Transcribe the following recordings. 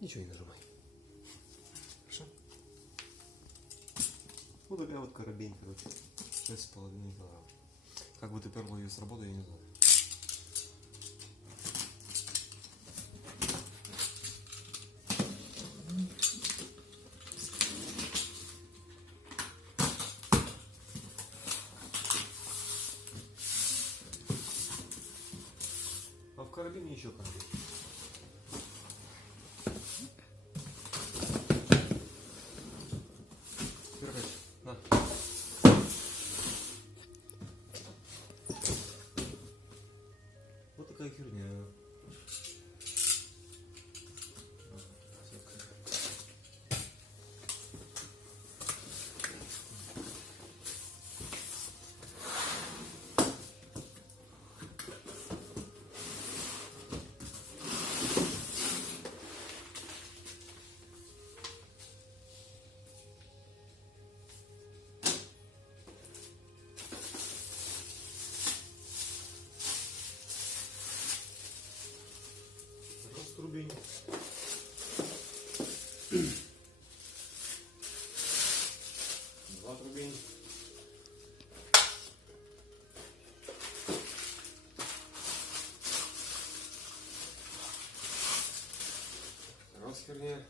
Ничего не нажимай. Хорошо? Вот такая вот карабин, короче. 6,5 килограмм. Как бы ты первый ее сработал, я не знаю. А в карабине еще карабин. На. Вот такая херня. Рубень. Два рубень. Раз херня.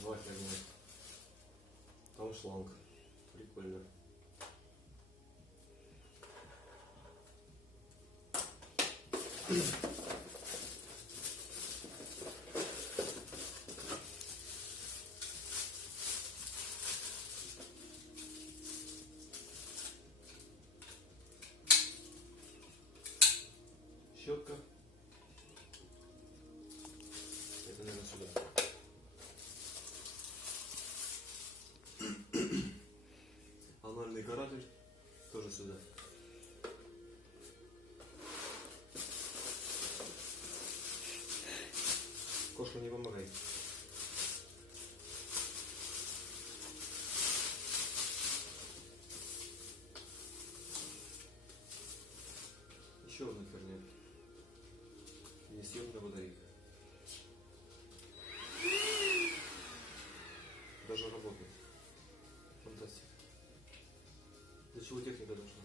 Два херня. Там шланг. Прикольно. Щетка. Это, наверное, сюда. Анальный каратель тоже сюда. Кошка, не помогай. Еще одна херня. Несъемная батарейка. Даже работает. Фантастика. До чего техника дошла?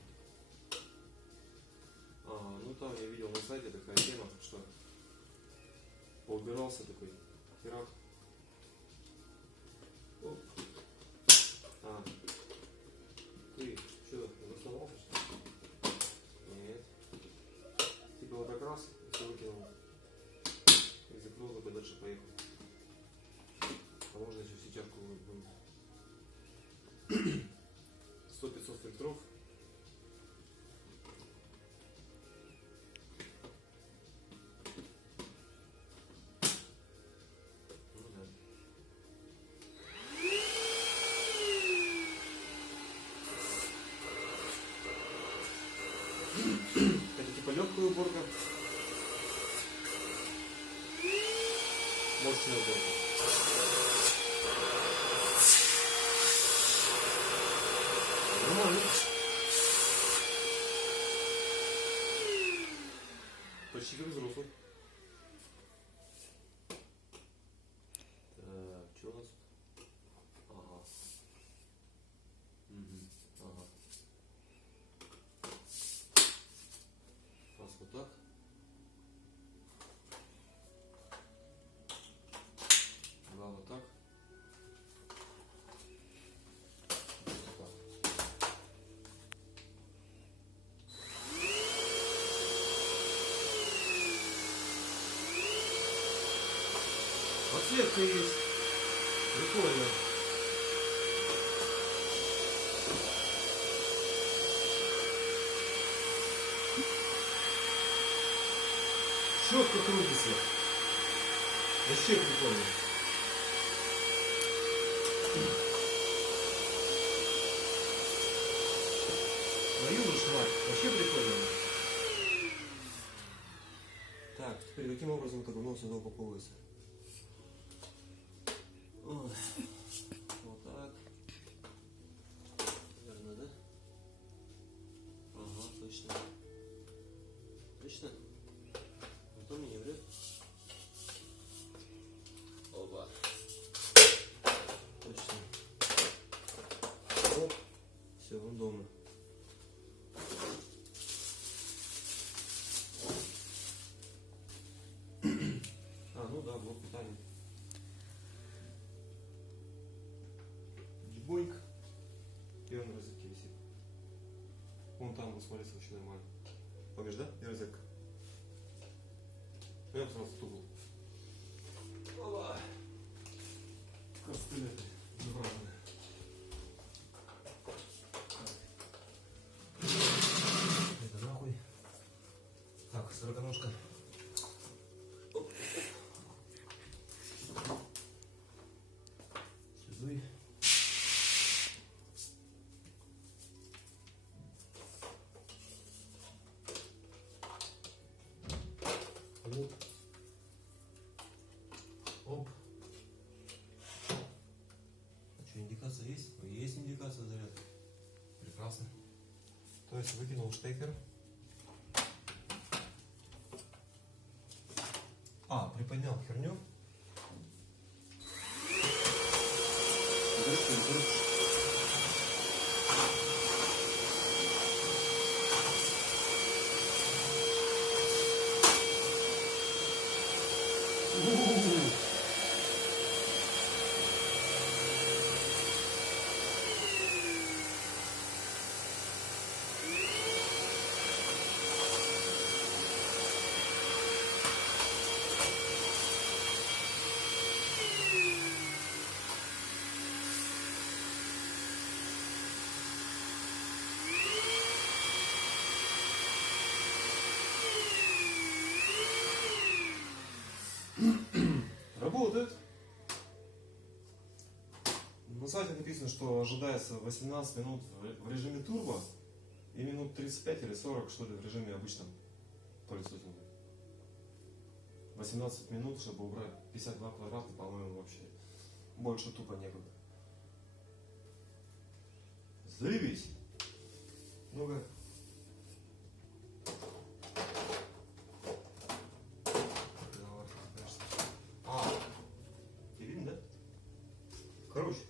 Ну там я видел на сайте такая тема, что поубирался такой херак. Оп. Ты что, засломался, что ли? Нет. Типа вот так раз, и все выкинул. И закрыл, только дальше поехал. А можно еще сетчатку выбрать. 100-500 фильтров. Это типа легкая уборка. Мощная уборка. Нормально. Почти как взрослый. Так, что у нас? Ага. Ага. Раз вот так. Два вот так. Вот так. Подсветка есть. Прикольно. Щетка крутится. Вообще прикольно. Твою ж мать. Вообще прикольно. Так, теперь каким образом это говно сюда упаковывается? Ой. Вот так. Наверное, да? Ага, точно. Точно? Никто мне не врет. Опа. Точно. Оп. Все, он дома. А, ну да, блок питания. Дебойк. И он в розетке висит. Вон там, вот смотрится, очень нормально. Помнишь, да? И розетка. Прям сразу в угол. Опа. Костыли забраны. Это нахуй. Так, сороконожка. Слезуй. Оп. Оп. А что, индикация есть? Есть индикация заряда. Прекрасно. То есть выкинул штекер. А, приподнял херню. Работает. На сайте написано, что ожидается 18 минут в режиме турбо и минут 35 или 40, что ли, в режиме обычном пылесосинга. 18 минут, чтобы убрать 52 квадрата, по-моему, вообще больше тупо некуда. Заебись. Ну-ка. Короче,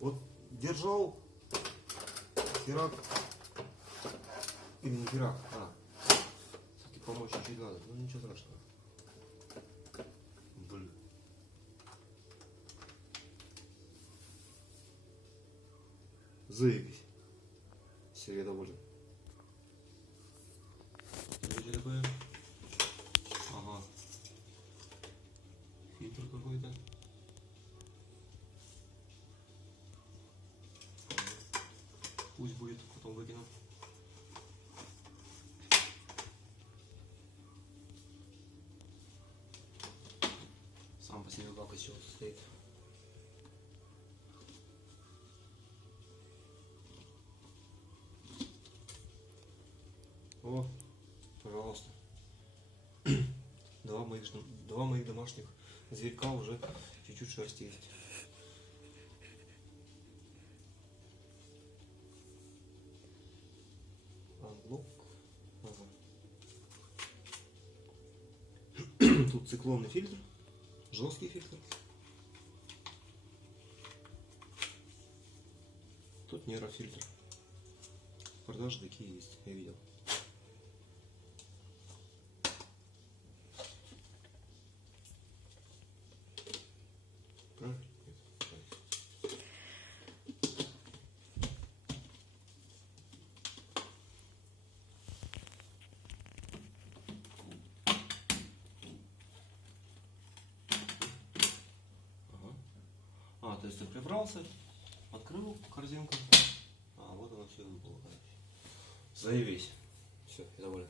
вот держал херак, именно херак, все-таки помочь чуть-чуть надо, ну ничего страшного. Блин. Заебись. Все, я доволен. Что такое? Ага. Фильтр какой-то. Пусть будет, потом выкину. Сам по себе бак из чего состоит. О, пожалуйста. Два моих домашних зверька уже чуть-чуть шерсти есть. Анблок. Ага. Тут циклонный фильтр, жесткий фильтр. Тут нейрофильтр. В продаже такие есть, я видел. То есть ты прибрался, открыл корзинку, а вот оно все выпало. Заебись. Все, я доволен.